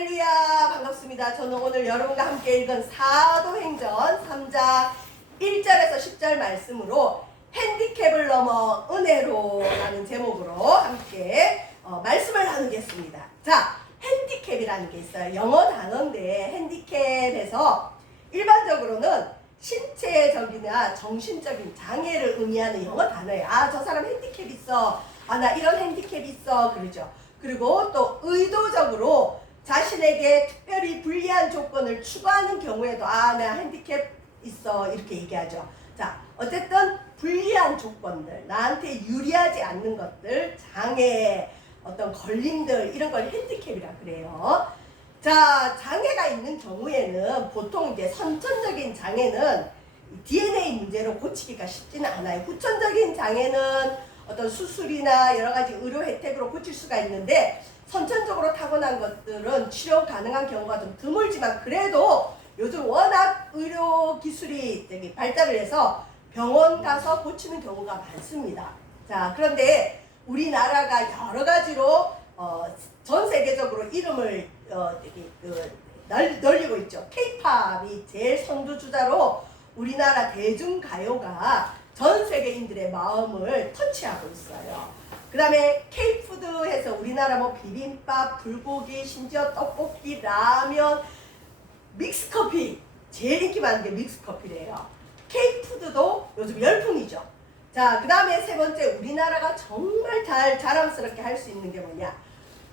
할렐루야, 반갑습니다. 저는 오늘 여러분과 함께 읽은 사도행전 3장 1절에서 10절 말씀으로 핸디캡을 넘어 은혜로 라는 제목으로 함께 말씀을 나누겠습니다. 자, 핸디캡이라는 게 있어요. 영어 단어인데 핸디캡에서 일반적으로는 신체적이나 정신적인 장애를 의미하는 영어 단어예요. 아, 저 사람 핸디캡 있어. 아, 나 이런 핸디캡 있어. 그러죠. 그리고 또 의도적으로 자신에게 특별히 불리한 조건을 추구하는 경우에도 아, 나 핸디캡 있어. 이렇게 얘기하죠. 자, 어쨌든 불리한 조건들, 나한테 유리하지 않는 것들, 장애, 어떤 걸림들 이런 걸 핸디캡이라 그래요. 자, 장애가 있는 경우에는 보통 이제 선천적인 장애는 DNA 문제로 고치기가 쉽지는 않아요. 후천적인 장애는 어떤 수술이나 여러 가지 의료 혜택으로 고칠 수가 있는데 선천적으로 타고난 것들은 치료 가능한 경우가 좀 드물지만 그래도 요즘 워낙 의료 기술이 되게 발달을 해서 병원 가서 고치는 경우가 많습니다. 자, 그런데 우리나라가 여러 가지로 전 세계적으로 이름을 널리고 있죠. K-팝이 제일 선두주자로 우리나라 대중가요가 전 세계인들의 마음을 터치하고 있어요. 그 다음에 K-푸드에서 우리나라 뭐 비빔밥, 불고기, 심지어 떡볶이, 라면, 믹스커피 제일 인기 많은 게 믹스커피래요. K-푸드도 요즘 열풍이죠. 자, 그 다음에 세 번째 우리나라가 정말 자랑스럽게 할 수 있는 게 뭐냐,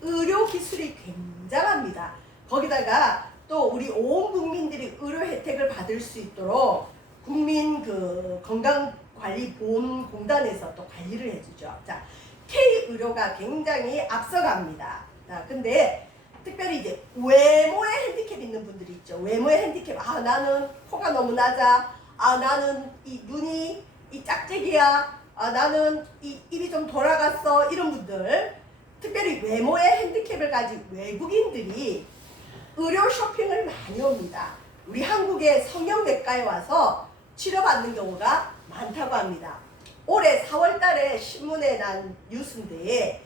의료 기술이 굉장합니다. 거기다가 또 우리 온 국민들이 의료 혜택을 받을 수 있도록 국민 건강관리보험공단에서 또 관리를 해주죠. 자, K의료가 굉장히 앞서갑니다. 자, 근데 특별히 이제 외모에 핸디캡 있는 분들이 있죠. 외모에 핸디캡, 아, 나는 코가 너무 낮아. 아, 나는 이 눈이 짝짝이야. 아, 나는 이 입이 좀 돌아갔어. 이런 분들, 특별히 외모에 핸디캡을 가진 외국인들이 의료 쇼핑을 많이 옵니다. 우리 한국의 성형외과에 와서 치료받는 경우가 많다고 합니다. 올해 4월 달에 신문에 난 뉴스인데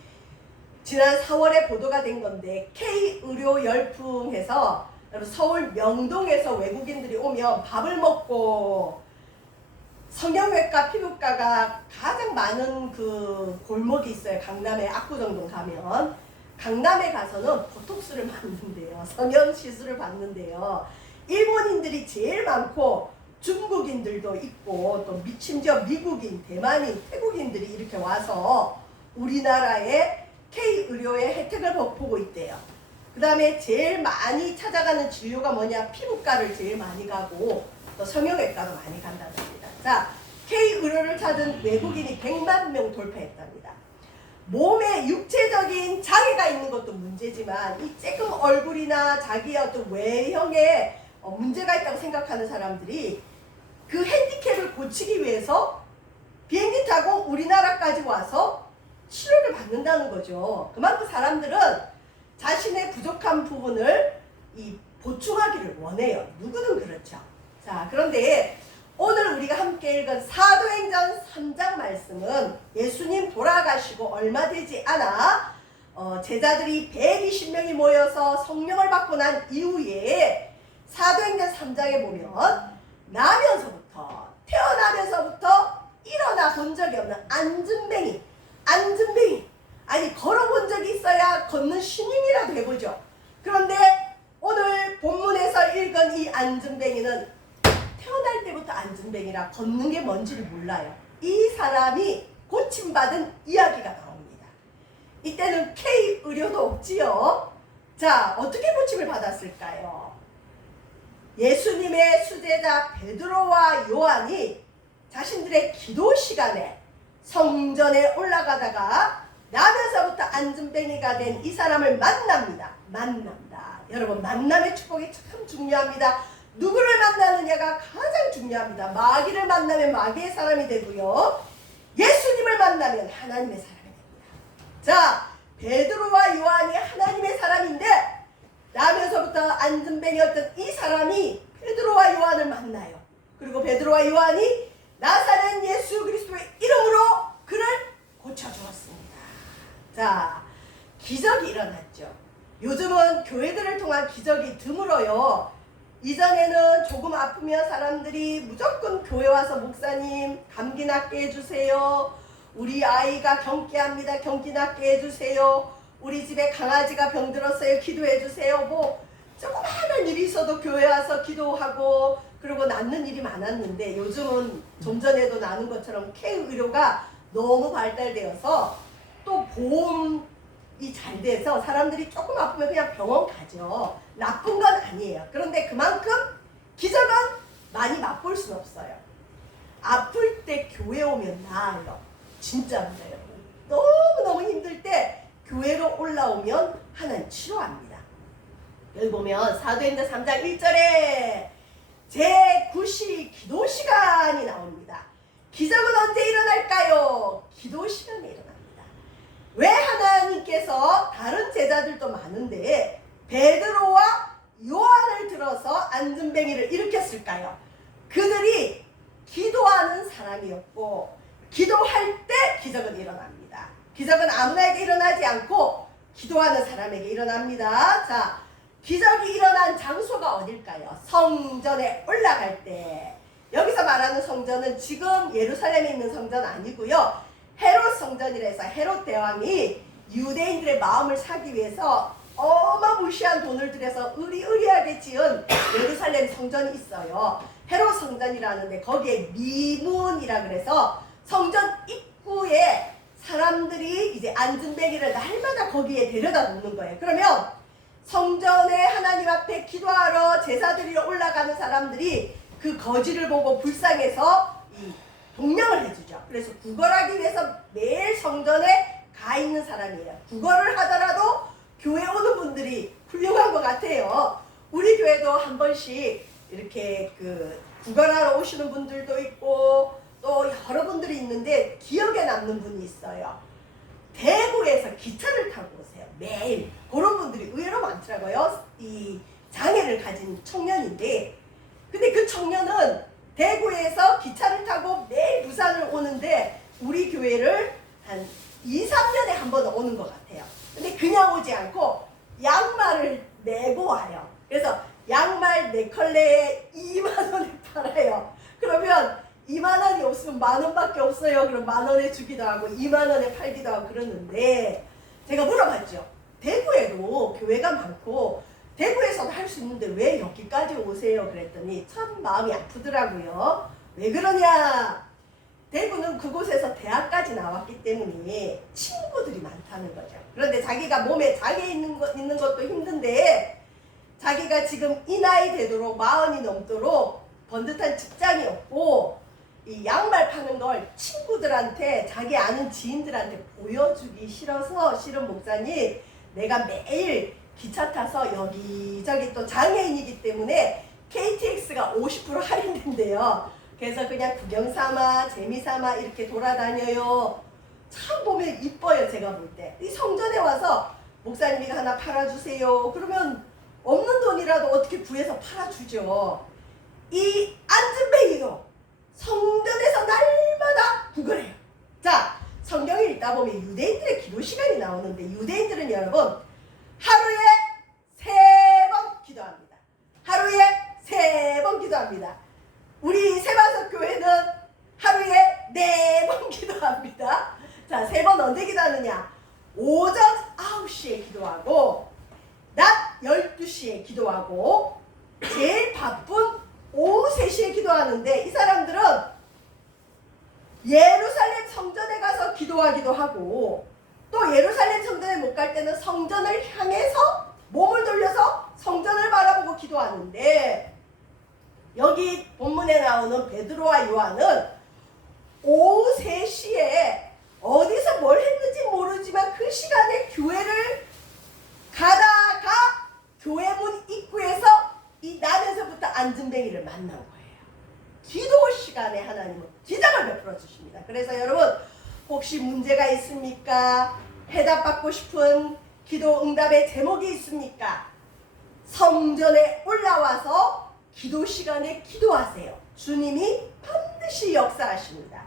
지난 4월에 보도가 된 건데 K의료 열풍해서 서울 명동에서 외국인들이 오면 밥을 먹고 성형외과, 피부과가 가장 많은 그 골목이 있어요. 강남에 압구정동 가면 강남에 가서는 보톡스를 맞는데요. 성형시술을 받는데요. 일본인들이 제일 많고 중국인들도 있고 또 심지어 미국인, 대만인, 태국인들이 이렇게 와서 우리나라의 K의료의 혜택을 보고 있대요. 그 다음에 제일 많이 찾아가는 진료가 뭐냐, 피부과를 제일 많이 가고 또 성형외과도 많이 간다고 합니다. 자, K의료를 찾은 외국인이 100만 명 돌파했답니다. 몸에 육체적인 장애가 있는 것도 문제지만 이 조금 얼굴이나 자기의 어떤 외형에 문제가 있다고 생각하는 사람들이 그 핸디캡을 고치기 위해서 비행기 타고 우리나라까지 와서 치료를 받는다는 거죠. 그만큼 사람들은 자신의 부족한 부분을 보충하기를 원해요. 누구든 그렇죠. 자, 그런데 오늘 우리가 함께 읽은 사도행전 3장 말씀은 예수님 돌아가시고 얼마 되지 않아 제자들이 120명이 모여서 성령을 받고 난 이후에 사도행전 3장에 보면 태어나면서부터 일어나 본 적이 없는 안진뱅이, 아니 걸어본 적이 있어야 걷는 신인이라도 해보죠. 그런데 오늘 본문에서 읽은 이 안진뱅이는 태어날 때부터 안진뱅이라 걷는 게 뭔지를 몰라요. 이 사람이 고침받은 이야기가 나옵니다. 이때는 K의료도 없지요. 자, 어떻게 고침을 받았을까요? 예수님의 수제자 베드로와 요한이 자신들의 기도 시간에 성전에 올라가다가 나면서부터 안진뱅이가 된 이 사람을 만납니다. 여러분, 만남의 축복이 참 중요합니다. 누구를 만나느냐가 가장 중요합니다. 마귀를 만나면 마귀의 사람이 되고요. 예수님을 만나면 하나님의 사람이 됩니다. 자, 베드로와 요한이 하나님의 사람인데 나면서부터 안진뱅이였던 이 사람이 베드로와 요한을 만나요. 그리고 베드로와 요한이 나사렛 예수 그리스도의 이름으로 그를 고쳐주었습니다. 자, 기적이 일어났죠. 요즘은 교회들을 통한 기적이 드물어요. 이전에는 조금 아프면 사람들이 무조건 교회 와서 목사님 감기 낫게 해주세요. 우리 아이가 경기합니다. 경기 낫게 해주세요. 우리 집에 강아지가 병들었어요. 기도해 주세요. 뭐 조그마한 일이 있어도 교회 와서 기도하고 그리고 낫는 일이 많았는데 요즘은 좀 전에도 나눈 것처럼 K 의료가 너무 발달되어서 또 보험이 잘 돼서 사람들이 조금 아프면 그냥 병원 가죠. 나쁜 건 아니에요. 그런데 그만큼 기적은 많이 맛볼 수는 없어요. 아플 때 교회 오면 나아요. 진짜입니다, 여러분. 너무너무 힘들 때 교회로 올라오면 하나님 치료합니다. 여기 보면 사도행전 3장 1절에 제9시 기도 시간이 나옵니다. 기적은 언제 일어날까요? 기도 시간에 일어납니다. 왜 하나님께서 다른 제자들도 많은데 베드로와 요한을 들어서 안전뱅이를 일으켰을까요? 그들이 기도하는 사람이었고 기도할 때 기적은 일어납니다. 기적은 아무나에게 일어나지 않고 기도하는 사람에게 일어납니다. 자, 기적이 일어난 장소가 어딜까요? 성전에 올라갈 때. 여기서 말하는 성전은 지금 예루살렘에 있는 성전 아니고요. 헤롯 성전이라서 헤롯 대왕이 유대인들의 마음을 사기 위해서 어마무시한 돈을 들여서 의리의리하게 지은 예루살렘 성전이 있어요. 헤롯 성전이라는데 거기에 미문이라 그래서 성전 입구에 사람들이 이제 안전뱅이를 날마다 거기에 데려다 놓는 거예요. 그러면 성전에 하나님 앞에 기도하러 제사드리러 올라가는 사람들이 그 거지를 보고 불쌍해서 이 동냥을 해주죠. 그래서 구걸하기 위해서 매일 성전에 가 있는 사람이에요. 구걸을 하더라도 교회 오는 분들이 훌륭한 것 같아요. 우리 교회도 한 번씩 이렇게 구걸하러 오시는 분들도 있고 또 여러 분들이 있는데 기억에 남는 분이 있어요. 대구에서 기차를 타고 오세요. 매일. 그런 분들이 의외로 많더라고요. 이 장애를 가진 청년인데 근데 그 청년은 대구에서 기차를 타고 매일 부산을 오는데 우리 교회를 한 2, 3년에 한 번 오는 것 같아요. 근데 그냥 오지 않고 양말을 내고 와요. 그래서 양말 4컬레에 2만 원에 팔아요. 그러면 2만 원이 없으면 만 원밖에 없어요. 그럼 만 원에 주기도 하고 2만 원에 팔기도 하고 그러는데 제가 물어봤죠. 대구에도 교회가 많고 대구에서도 할 수 있는데 왜 여기까지 오세요? 그랬더니 참 마음이 아프더라고요. 왜 그러냐? 대구는 그곳에서 대학까지 나왔기 때문에 친구들이 많다는 거죠. 그런데 자기가 몸에 장애 있는 것도 힘든데 자기가 지금 이 나이 되도록 40이 넘도록 번듯한 직장이 없고 이 양말 파는 걸 친구들한테 자기 아는 지인들한테 보여주기 싫어서 싫은 목사님 내가 매일 기차 타서 여기저기 또 장애인이기 때문에 KTX가 50% 할인된대요. 그래서 그냥 구경 삼아 재미 삼아 이렇게 돌아다녀요. 참 보면 이뻐요. 제가 볼 때. 이 성전에 와서 목사님이 하나 팔아주세요. 그러면 없는 돈이라도 어떻게 구해서 팔아주죠. 이 안전뱅이도 성전에서 날마다 구걸해요. 자, 성경을 읽다 보면 유대인들의 기도 시간이 나오는데 유대인들은 여러분 하루에 3번 기도합니다. 하루에 3번 기도합니다. 우리 세바석 교회는 하루에 4번 기도합니다. 자, 3번 언제 기도하느냐? 오전 9시에 기도하고 낮 12시에 기도하고 제일 바쁜 오후 3시에 기도하는데 이 사람들은 예루살렘 성전에 가서 기도하기도 하고 또 예루살렘 성전에 못 갈 때는 성전을 향해서 몸을 돌려서 성전을 바라보고 기도하는데 여기 본문에 나오는 베드로와 요한은 오후 3시에 어디서 뭘 했는지 모르지만 그 시간에 교회를 가다가 교회 문 입구에서 이 낮에서부터 안전뱅이를 만난 거예요. 기도 시간에 하나님은 기적을 베풀어 주십니다. 그래서 여러분 혹시 문제가 있습니까? 해답받고 싶은 기도 응답의 제목이 있습니까? 성전에 올라와서 기도 시간에 기도하세요. 주님이 반드시 역사하십니다.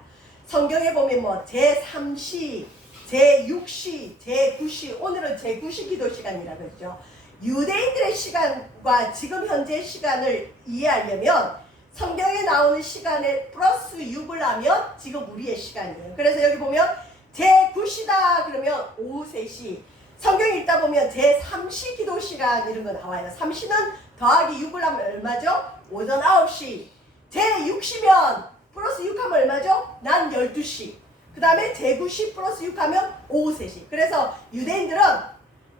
성경에 보면 제3시 제6시, 제9시, 오늘은 제9시 기도 시간이라고 했죠. 유대인들의 시간과 지금 현재 시간을 이해하려면 성경에 나오는 시간에 플러스 6을 하면 지금 우리의 시간이에요. 그래서 여기 보면 제9시다 그러면 오후 3시, 성경 읽다 보면 제3시 기도 시간 이런 거 나와요. 3시는 더하기 6을 하면 얼마죠? 오전 9시. 제6시면 플러스 6 하면 얼마죠? 난 12시. 그 다음에 제9시 플러스 6 하면 오후 3시. 그래서 유대인들은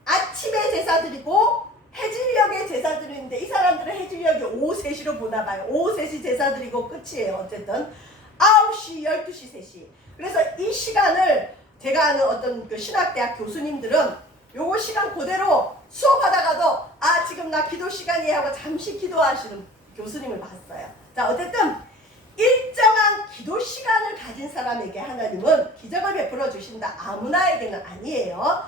아침에 제사 드리고 해질녘에 제사 드리는데 이 사람들은 해질녘이 오후 3시로 보나 봐요. 오후 3시 제사 드리고 끝이에요. 어쨌든 9시, 12시, 3시. 그래서 이 시간을 제가 아는 어떤 그 신학대학 교수님들은 요거 시간 그대로 수업하다가도 아 지금 나 기도 시간이야 하고 잠시 기도하시는 교수님을 봤어요. 자 어쨌든 일정한 기도 시간을 가진 사람에게 하나님은 기적을 베풀어 주신다. 아무나에게는 아니에요.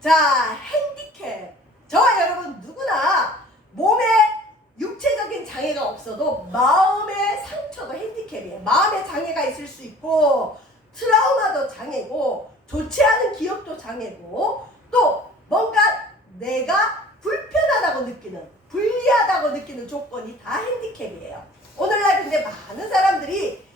자 핸디캡. 저와 여러분 누구나 몸에 육체적인 장애가 없어도 마음의 상처도 핸디캡이에요. 마음의 장애가 있을 수 있고 트라우마도 장애고 좋지 않은 기억도 장애고 또 뭔가 내가 불편하다고 느끼는 불리하다고 느끼는 조건이 다 핸디캡이에요. 오늘날 근데 많은 사람들이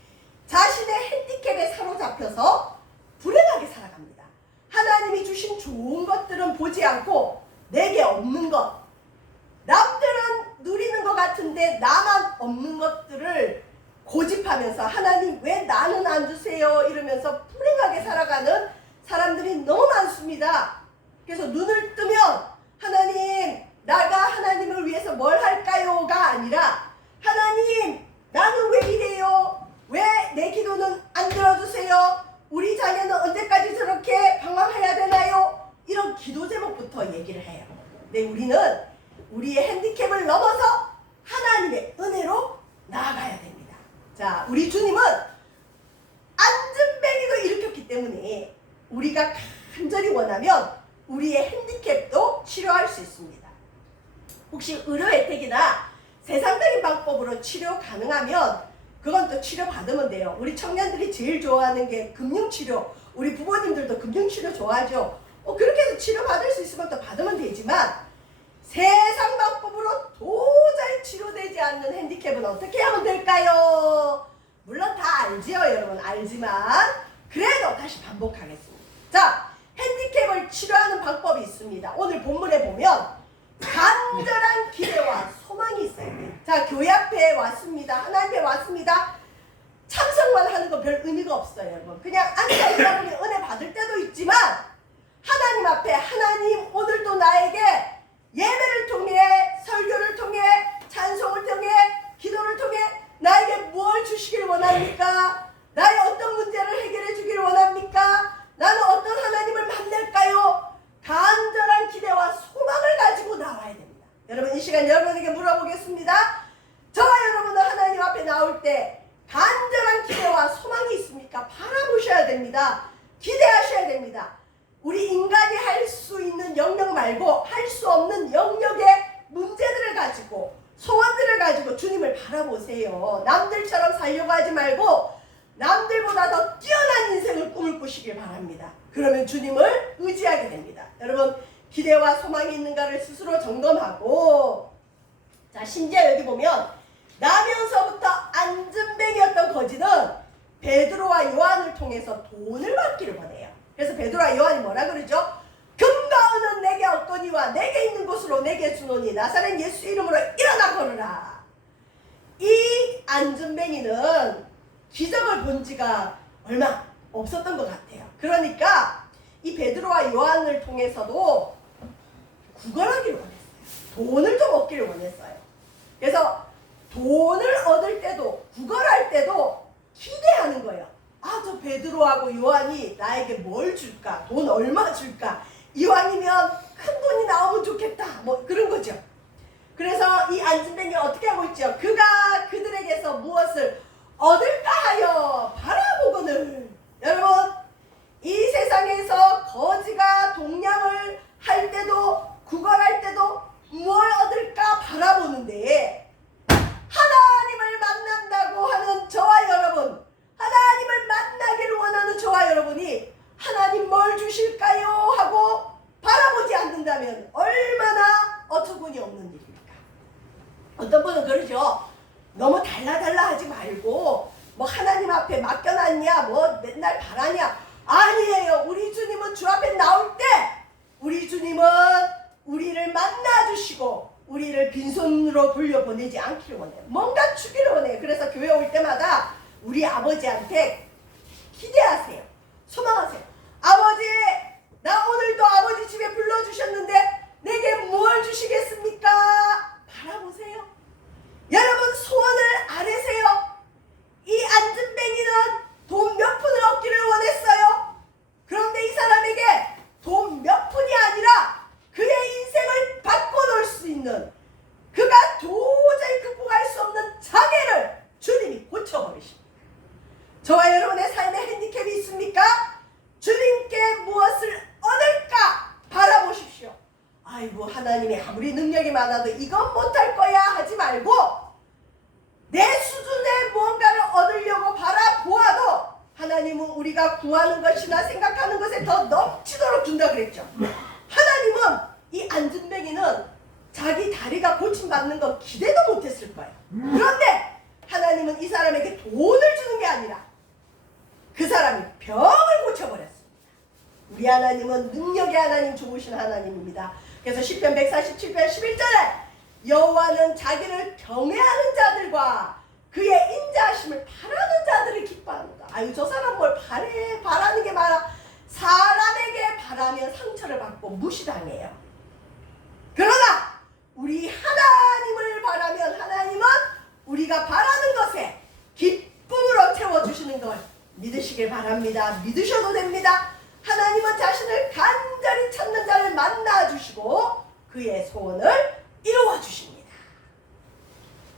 자신의 핸디캡에 사로잡혀서 불행하게 살아갑니다. 하나님이 주신 좋은 것들은 보지 않고 내게 없는 것, 남들은 누리는 것 같은데 나만 없는 것들을 고집하면서 하나님 왜 나는 안 주세요 이러면서 불행하게 살아가는 사람들이 너무 많습니다. 그래서 눈을 뜨면 하나님 나가 하나님을 위해서 뭘 할까요가 아니라 하나님 나는 왜 이래요? 왜 내 기도는 안 들어주세요? 우리 자녀는 언제까지 저렇게 방황해야 되나요? 이런 기도 제목부터 얘기를 해요. 근데 우리는 우리의 핸디캡을 넘어서 하나님의 은혜로 나아가야 됩니다. 자, 우리 주님은 안전뱅이도 일으켰기 때문에 우리가 간절히 원하면 우리의 핸디캡도 치료할 수 있습니다. 혹시 의료 혜택이나 세상적인 방법으로 치료 가능하면 그건 또 치료 받으면 돼요. 우리 청년들이 제일 좋아하는 게 금융치료. 우리 부모님들도 금융치료 좋아하죠. 그렇게 해서 치료 받을 수 있으면 또 받으면 되지만 세상 방법으로 도저히 치료되지 않는 핸디캡은 어떻게 하면 될까요? 물론 다 알지요, 여러분. 알지만 그래도 다시 반복하겠습니다. 자, 핸디캡을 치료하는 방법이 있습니다. 오늘 본문에 보면 간절한 기대와 소망이 있어야 돼요. 자, 교회 앞에 왔습니다. 하나님 앞에 왔습니다. 참석만 하는 건 별 의미가 없어요, 여러분. 그냥 앉아있다 보면 은혜 받을 때도 있지만 하나님 앞에 하나님 오늘도 나에게 예배를 통해 설교를 통해 찬송을 통해 기도를 통해 나에게 뭘 주시길 원합니까? 나의 어떤 문제를 해결해 주길 원합니까? 나는 어떤 하나님을 만날까요? 간절한 기대와 소망을 가지고 나와야 됩니다. 여러분 이 시간 여러분에게 물어보겠습니다. 저와 여러분은 하나님 앞에 나올 때 간절한 기대와 소망이 있습니까? 바라보셔야 됩니다. 기대하셔야 됩니다. 우리 인간이 할 수 있는 영역 말고 할 수 없는 영역의 문제들을 가지고 소원들을 가지고 주님을 바라보세요. 남들처럼 살려고 하지 말고 남들보다 더 뛰어난 인생을 꿈을 꾸시길 바랍니다. 그러면 주님을 의지하게 됩니다. 여러분 기대와 소망이 있는가를 스스로 점검하고 자 심지어 여기 보면 나면서부터 안전뱅이였던 거지는 베드로와 요한을 통해서 돈을 받기를 원해요. 그래서 베드로와 요한이 뭐라 그러죠? 금과 은은 내게 없거니와 내게 있는 곳으로 내게 주노니 나사렛 예수 이름으로 일어나 걸으라. 이 안전뱅이는 기적을 본 지가 얼마 없었던 것 같아요. 그러니까 이 베드로와 요한을 통해서도 구걸하기를 원했어요. 돈을 좀 얻기를 원했어요. 그래서 돈을 얻을 때도 구걸할 때도 기대하는 거예요. 아, 저 베드로하고 요한이 나에게 뭘 줄까? 돈 얼마 줄까? 이왕이면 큰 돈이 나오면 좋겠다. 뭐 그런 거죠. 그래서 이 안전뱅이가 어떻게 하고 있죠? 그가 그들에게서 무엇을 얻을까 하여 바라보거늘. 여러분 이 세상에서 거지가 동냥을 할 때도 구걸할 때도 뭘 얻을까 바라보는데 하나님을 만난다고 하는 저와 여러분, 하나님을 만나기를 원하는 저와 여러분이 하나님 뭘 어떤 일입니까? 어떤 분은 그러죠. 너무 달라달라 하지 말고 뭐 하나님 앞에 맡겨놨냐, 뭐 맨날 바라냐. 아니에요. 우리 주님은 주 앞에 나올 때 우리 주님은 우리를 만나주시고 우리를 빈손으로 돌려보내지 않기를 원해요. 뭔가 주기를 원해요. 그래서 교회 올 때마다 우리 아버지한테 기대하세요. 소망하세요. 아버지, 나 오늘도 아버지 집에 불러주셨는데 내게 뭘 주시겠습니까? 바라보세요. 여러분 소원을 아뢰세요. 이 앉은뱅이는 돈 몇 푼을 얻기를 원했어요. 그런데 이 사람에게 돈 몇 푼이 아니라 그의 인생을 바꿔놓을 수 있는, 그가 도저히 극복할 수 없는 장애를 주님이 고쳐버리십니다. 저와 여러분의 삶에 핸디캡이 있습니까? 주님께 무엇을 얻을까 바라보십시오. 아이고 하나님이 아무리 능력이 많아도 이건 못할 거야 하지 말고 내 수준의 무언가를 얻으려고 바라보아도 하나님은 우리가 구하는 것이나 생각하는 것에 더 넘치도록 준다 그랬죠. 하나님은 이 앉은뱅이는 자기 다리가 고침받는 건 기대도 못했을 거예요. 그런데 하나님은 이 사람에게 돈을 주는 게 아니라 그 사람이 병을 고쳐버렸습니다. 우리 하나님은 능력의 하나님, 좋으신 하나님입니다. 그래서 시편 147편 11절에 여호와는 자기를 경외하는 자들과 그의 인자하심을 바라는 자들을 기뻐합니다. 아유 저 사람 뭘 바래, 바라는 게 많아. 사람에게 바라면 상처를 받고 무시당해요. 그러나 우리 하나님을 바라면 하나님은 우리가 바라는 것에 기쁨으로 채워주시는 걸 믿으시길 바랍니다. 믿으셔도 됩니다. 하나님은 자신을 간절히 찾는 자를 만나주시고 그의 소원을 이루어주십니다.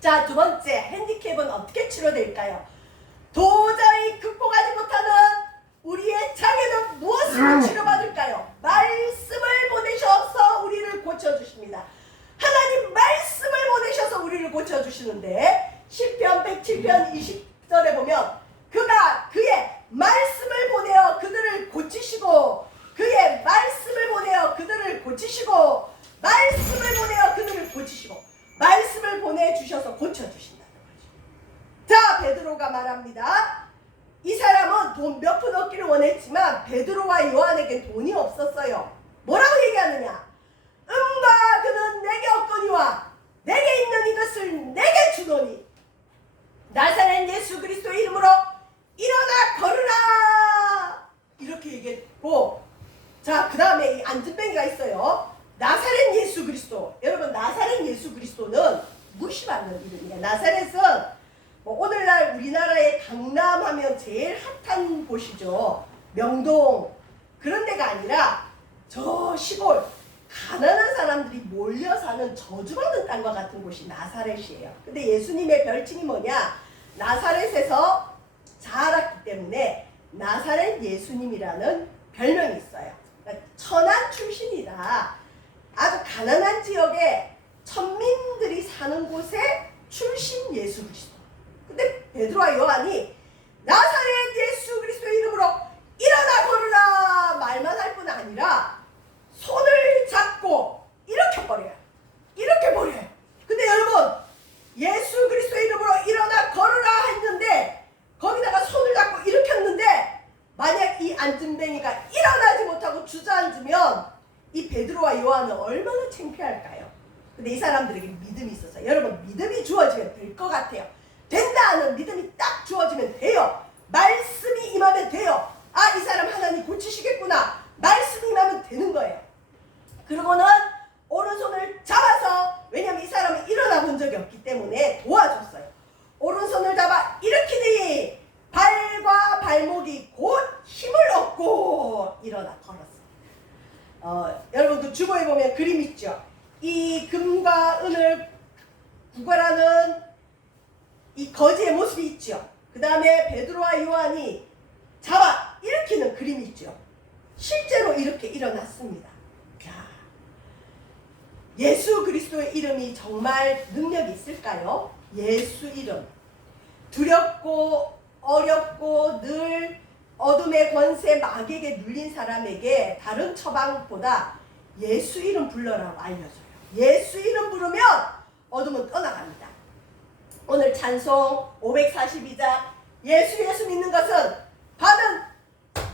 자, 두 번째 핸디캡은 어떻게 치료될까요? 도저히 극복하지 못하는 우리의 장애는 무엇으로 치료받을까요? 말씀을 보내셔서 우리를 고쳐주십니다. 하나님 말씀을 보내셔서 우리를 고쳐주시는데 시편 107편 20절에 보면 그가 그의 말씀을 보내어 그들을 고치시고 그의 말씀을 보내어 그들을 고치시고 말씀을 보내어 그들을 고치시고 말씀을 보내주셔서 고쳐주신다는 거죠. 자, 베드로가 말합니다. 이 사람은 돈 몇 푼 얻기를 원했지만 베드로와 요한에게 돈이 없었어요. 뭐라고 얘기하느냐? 은과 그는 내게 없거니와 내게 있는 이것을 내게 주노니 나사렛 예수 그리스도의 이름으로 일어나 걸으라 이렇게 얘기했고, 자 그 다음에 이 앉은뱅이가 있어요. 나사렛 예수 그리스도. 여러분 나사렛 예수 그리스도는 무시받는 이름이에요. 나사렛은 뭐 오늘날 우리나라의 강남하면 제일 핫한 곳이죠. 명동 그런 데가 아니라 저 시골 가난한 사람들이 몰려 사는 저주받은 땅과 같은 곳이 나사렛이에요. 근데 예수님의 별칭이 뭐냐? 나사렛에서 자랐기 때문에 나사렛 예수님이라는 별명이 있어요. 그러니까 천한 출신이라 아주 가난한 지역에 천민들이 사는 곳에 출신 예수 그리스도. 근데 베드로와 요한이 나사렛 예수 그리스도의 이름으로 일어나 걸으라 말만 할 뿐 아니라 손을 잡고 이렇게 버려요. 이렇게 버려요. 근데 여러분 예수 그리스도의 이름으로 일어나 걸으라 했는데 거기다가 손을 잡고 이렇게 했는데 만약 이 앉은뱅이가 일어나지 못하고 주저앉으면 이 베드로와 요한은 얼마나 창피할까요? 근데 이 사람들에게 믿음이 있었어요. 여러분 믿음이 주어지면 될 것 같아요. 된다 하는 믿음이 딱 주어지면 돼요. 말씀이 임하면 돼요. 아, 이 사람 하나님 고치시겠구나. 말씀이 임하면 되는 거예요. 그러고는 오른손을 잡아서, 왜냐면 이 사람은 일어나 본 적이 없기 때문에 도와줬어요. 오른손을 잡아 일으키니 발과 발목이 곧 힘을 얻고 일어나 걸었습니다. 여러분 그 주보에 보면 그림 있죠. 이 금과 은을 구걸하는 이 거지의 모습이 있죠. 그 다음에 베드로와 요한이 잡아 일으키는 그림이 있죠. 실제로 이렇게 일어났습니다. 자, 예수 그리스도의 이름이 정말 능력이 있을까요? 예수 이름. 두렵고 어렵고 늘 어둠의 권세 마귀에게 눌린 사람에게 다른 처방보다 예수 이름 불러라고 알려줘요. 예수 이름 부르면 어둠은 떠나갑니다. 오늘 찬송 542장 예수 믿는 것은 받은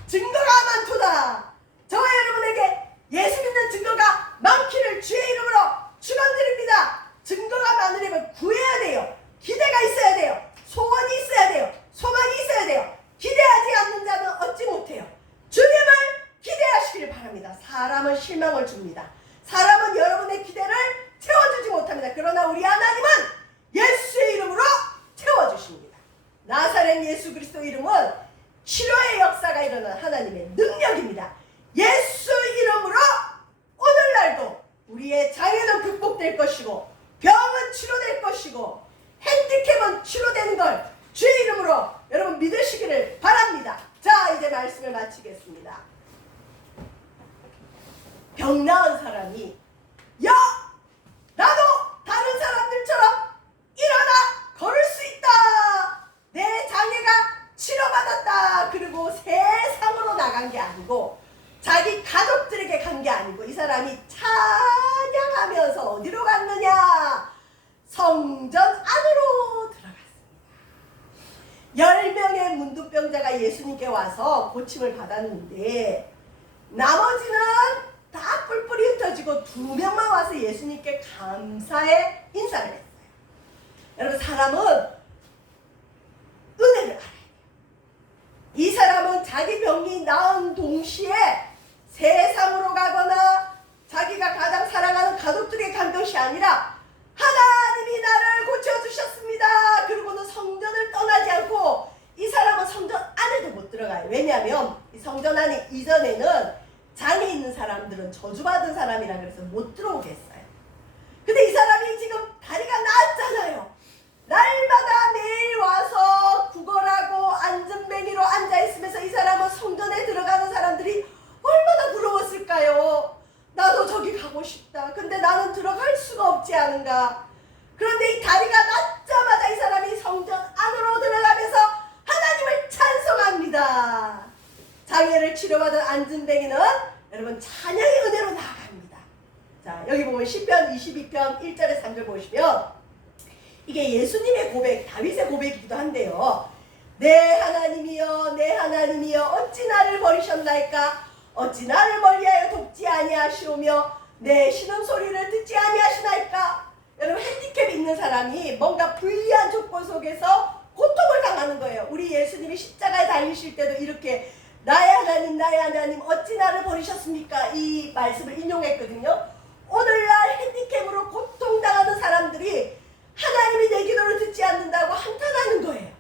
증거가 많도다. 저와 여러분에게 예수 믿는 증거가 많기를 주의 이름으로 축원드립니다. 증거가 많으려면 구해야 돼요. 기대가 있어야 돼요. 소원이 있어야 돼요. 소망이 있어야 돼요. 기대하지 않는 자는 얻지 못해요. 주님을 기대하시길 바랍니다. 사람은 실망을 줍니다. 사람은 여러분의 기대를 채워주지 못합니다. 그러나 우리 하나님은 예수의 이름으로 채워주십니다. 나사렛 예수 그리스도 이름은 치료의 역사가 일어난 하나님의 능력입니다. 예수 이름으로 오늘날도 우리의 장애는 극복될 것이고 병은 치료될 것이고 핸디캡은 치료되는 걸 주의 이름으로 여러분 믿으시기를 바랍니다. 자, 이제 말씀을 마치겠습니다. 병 나은 사람이 나도 다른 사람들처럼 일어나 걸을 수 있다. 내 장애가 치료받았다. 그리고 세상으로 나간 게 아니고 자기 가족들에게 간 게 아니고 이 사람이 찬양하면서 어디로 갔느냐? 성전 안으로 들어갔습니다. 10명의 문둥병자가 예수님께 와서 고침을 받았는데 나머지는 다 뿔뿔이 흩어지고 2명만 와서 예수님께 감사의 인사를 했어요. 여러분, 사람은 은혜를 알아야 돼요. 이 사람은 자기 병이 나은 동시에 세상으로 가거나 자기가 가장 사랑하는 가족들에게 간 것이 아니라 하나님이 나를 고쳐주셨습니다. 그리고는 성전을 떠나지 않고 이 사람은 성전 안에도 못 들어가요. 왜냐하면 이 성전 안에 이전에는 장애 있는 사람들은 저주받은 사람이라 그래서 못 들어오게 했어요. 근데 이 사람이 지금 다리가 나았잖아요. 날마다 매일 와서 구걸하고 앉은뱅이로 앉아있으면서 이 사람은 성전에 들어가는 사람들이 얼마나 부러웠을까요? 나도 저기 가고 싶다. 근데 나는 들어갈 수가 없지 않은가. 그런데 이 다리가 낫자마자 이 사람이 성전 안으로 들어가면서 하나님을 찬송합니다. 장애를 치료받은 앉은뱅이는 여러분 찬양의 은혜로 나아갑니다. 자, 여기 보면 시편 22편 1절에 3절 보시면 이게 예수님의 고백, 다윗의 고백이기도 한데요. 내 하나님이여 내 하나님이여 어찌 나를 버리셨나이까? 어찌 나를 멀리하여 돕지 아니하시오며 내 신음소리를 듣지 아니하시나이까? 여러분, 핸디캡이 있는 사람이 뭔가 불리한 조건 속에서 고통을 당하는 거예요. 우리 예수님이 십자가에 달리실 때도 이렇게 나의 하나님 어찌 나를 버리셨습니까? 이 말씀을 인용했거든요. 오늘날 핸디캡으로 고통당하는 사람들이 하나님이 내 기도를 듣지 않는다고 한탄하는 거예요.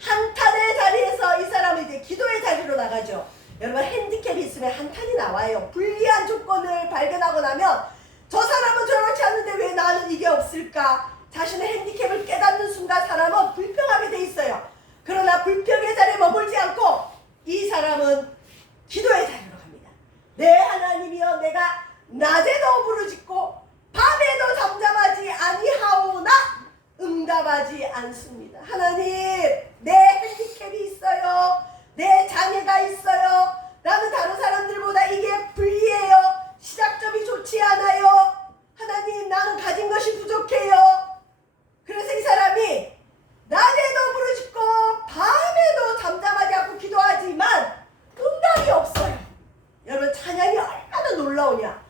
한탄의 자리에서 이 사람은 이제 기도의 자리로 나가죠. 여러분, 핸디캡이 있으면 한탄이 나와요. 불리한 조건을 발견하고 나면 저 사람은 저렇지 않는데 왜 나는 이게 없을까? 자신의 핸디캡을 깨닫는 순간 사람은 불평하게 돼 있어요. 그러나 불평의 자리에 머물지 않고 이 사람은 기도의 자리로 갑니다. 내 하나님이여 내가 낮에도 부르짖고 밤에도 잠잠하지 아니하오나 응답하지 않습니다. 하나님, 내 핸디캡이 있어요. 내 장애가 있어요. 나는 다른 사람들보다 이게 불리해요. 시작점이 좋지 않아요. 하나님, 나는 가진 것이 부족해요. 그래서 이 사람이 낮에도 부르짖고 밤에도 잠잠하지 않고 기도하지만 응답이 없어요. 여러분, 찬양이 얼마나 놀라우냐.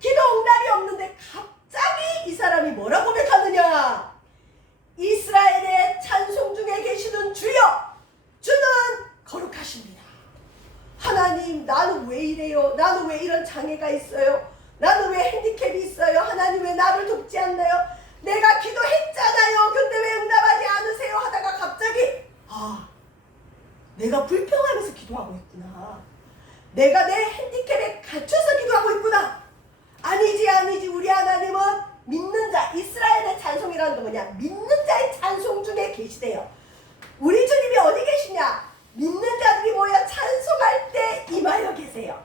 기도 응답이 없는데 갑자기 이 사람이 뭐라 고백하느냐. 이스라엘의 찬송 중에 계시는 주여, 주는 거룩하십니다. 하나님, 나는 왜 이래요? 나는 왜 이런 장애가 있어요? 나는 왜 핸디캡이 있어요? 하나님, 왜 나를 돕지 않나요? 내가 기도했잖아요. 근데 왜 응답하지 않으세요? 하다가 갑자기 내가 불평하면서 기도하고 있구나. 내가 내 핸디캡에 갇혀서 기도하고 있구나. 아니지. 우리 하나님은 믿는 자, 이스라엘의 찬송이라는 건 뭐냐? 믿는 자의 찬송 중에 계시대요. 우리 주님이 어디 계시냐? 믿는 자들이 모여 찬송할 때 임하여 계세요.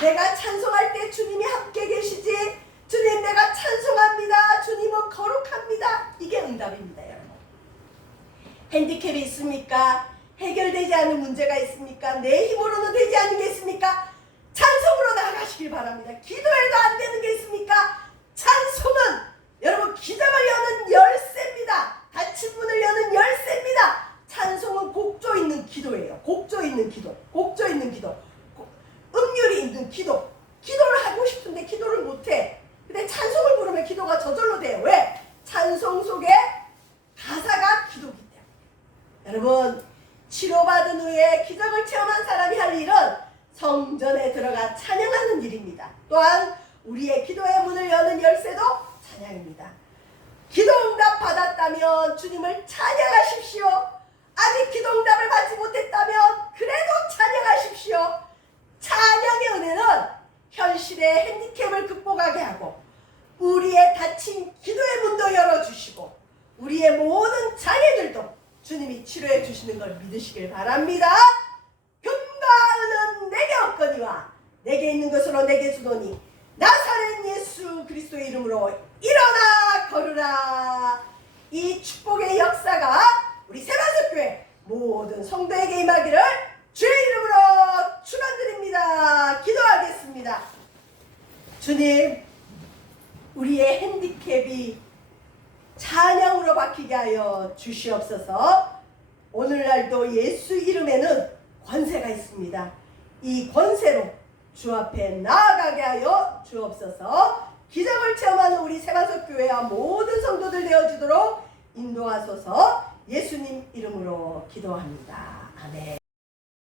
내가 찬송할 때 주님이 함께 계시지. 주님, 내가 찬송합니다. 주님은 거룩합니다. 이게 응답입니다, 여러분. 핸디캡이 있습니까? 해결되지 않는 문제가 있습니까? 내 힘으로는 되지 않는 게 있습니까? 찬송으로 나아가시길 바랍니다. 기도해도 안 되는 게 있습니까? 찬송은 여러분 기적을 여는 열쇠입니다. 닫힌 문을 여는 열쇠입니다. 찬송은 곡조 있는 기도예요. 곡조 있는 기도. 곡조 있는 기도. 음률이 있는 기도. 기도를 하고 싶은데 기도를 못해. 근데 찬송을 부르면 기도가 저절로 돼요. 왜? 찬송 속에 가사가 기도기 때문에. 여러분, 치료받은 후에 기적을 체험한 사람이 할 일은 성전에 들어가 찬양하는 일입니다. 또한 우리의 기도의 문을 여는 열쇠도 찬양입니다. 기도 응답 받았다면 주님을 찬양하십시오. 아직 기도 응답을 받지 못했다면 그래도 찬양하십시오. 찬양의 은혜는 현실의 핸디캡을 극복하게 하고 우리의 닫힌 기도의 문도 열어주시고 우리의 모든 장애들도 주님이 치료해 주시는 걸 믿으시길 바랍니다. 금과 은은 내게 없거니와 내게 있는 것으로 내게 주노니 나사렛 예수 그리스도의 이름으로 일어나 걸으라. 이 축복의 역사가 우리 세만석교회 모든 성도에게 임하기를 주의 이름으로 축원드립니다. 기도하겠습니다. 주님, 우리의 핸디캡이 찬양으로 바뀌게 하여 주시옵소서. 오늘날도 예수 이름에는 권세가 있습니다. 이 권세로 주 앞에 나아가게 하여 주옵소서. 기적을 체험하는 우리 세만석교회와 모든 성도들 되어주도록 인도하소서. 예수님 이름으로 기도합니다. 아멘.